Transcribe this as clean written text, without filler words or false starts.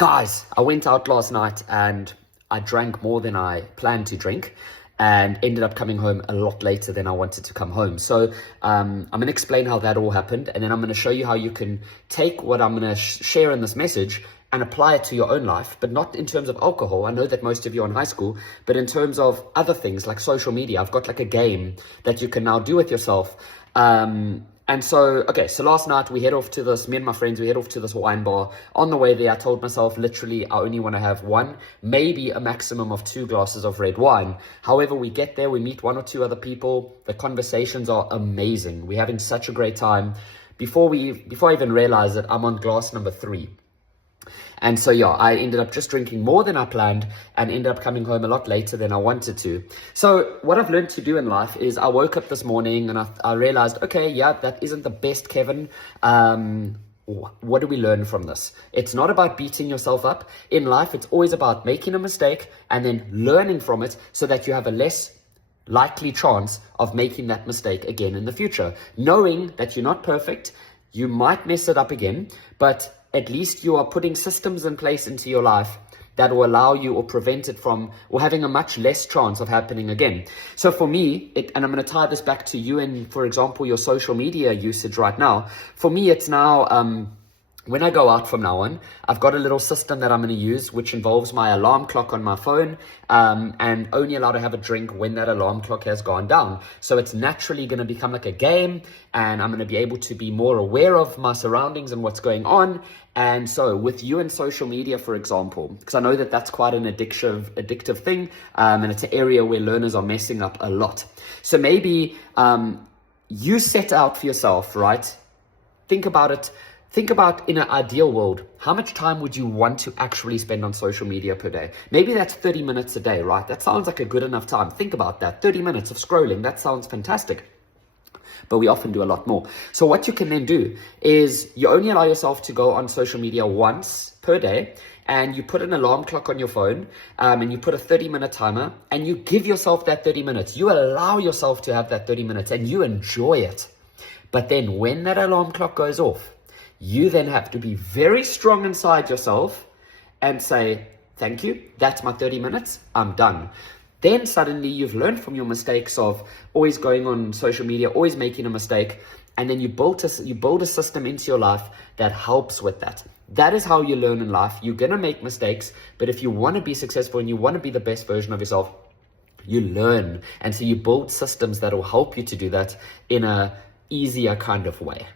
Guys, I went out last night and I drank more than I planned to drink and ended up coming home a lot later than I wanted to come home. So I'm going to explain how that all happened, and then I'm going to show you how you can take what I'm going to share in this message and apply it to your own life, but not in terms of alcohol. I know that most of you are in high school, but in terms of other things like social media. I've got like a game that you can now do with yourself. So last night me and my friends, we head off to this wine bar. On the way there, I told myself literally I only want to have one, maybe a maximum of 2 glasses of red wine. However, we get there, we meet 1 or 2 other people. The conversations are amazing. We're having such a great time. Before I even realize it, I'm on glass number 3. And so, I ended up just drinking more than I planned and ended up coming home a lot later than I wanted to. So what I've learned to do in life is I woke up this morning and I realized, that isn't the best, Kevin. What do we learn from this? It's not about beating yourself up. In life, it's always about making a mistake and then learning from it so that you have a less likely chance of making that mistake again in the future. Knowing that you're not perfect, you might mess it up again, but at least you are putting systems in place into your life that will allow you or prevent it from, or having a much less chance of happening again. So for me, and I'm going to tie this back to you and, for example, your social media usage right now. For me, it's now, when I go out from now on, I've got a little system that I'm going to use, which involves my alarm clock on my phone, and only allowed to have a drink when that alarm clock has gone down. So it's naturally going to become like a game, and I'm going to be able to be more aware of my surroundings and what's going on. And so with you and social media, for example, because I know that that's quite an addictive thing, and it's an area where learners are messing up a lot. So maybe you set out for yourself, right? Think about it. Think about, in an ideal world, how much time would you want to actually spend on social media per day? Maybe that's 30 minutes a day, right? That sounds like a good enough time. Think about that. 30 minutes of scrolling, that sounds fantastic. But we often do a lot more. So what you can then do is you only allow yourself to go on social media once per day, and you put an alarm clock on your phone, and you put a 30-minute timer, and you give yourself that 30 minutes. You allow yourself to have that 30 minutes, and you enjoy it. But then when that alarm clock goes off, you then have to be very strong inside yourself and say, thank you, that's my 30 minutes, I'm done. Then suddenly you've learned from your mistakes of always going on social media, always making a mistake, and then you build a system into your life that helps with that. That is how you learn in life. You're going to make mistakes, but if you want to be successful and you want to be the best version of yourself, you learn. And so you build systems that will help you to do that in a easier kind of way.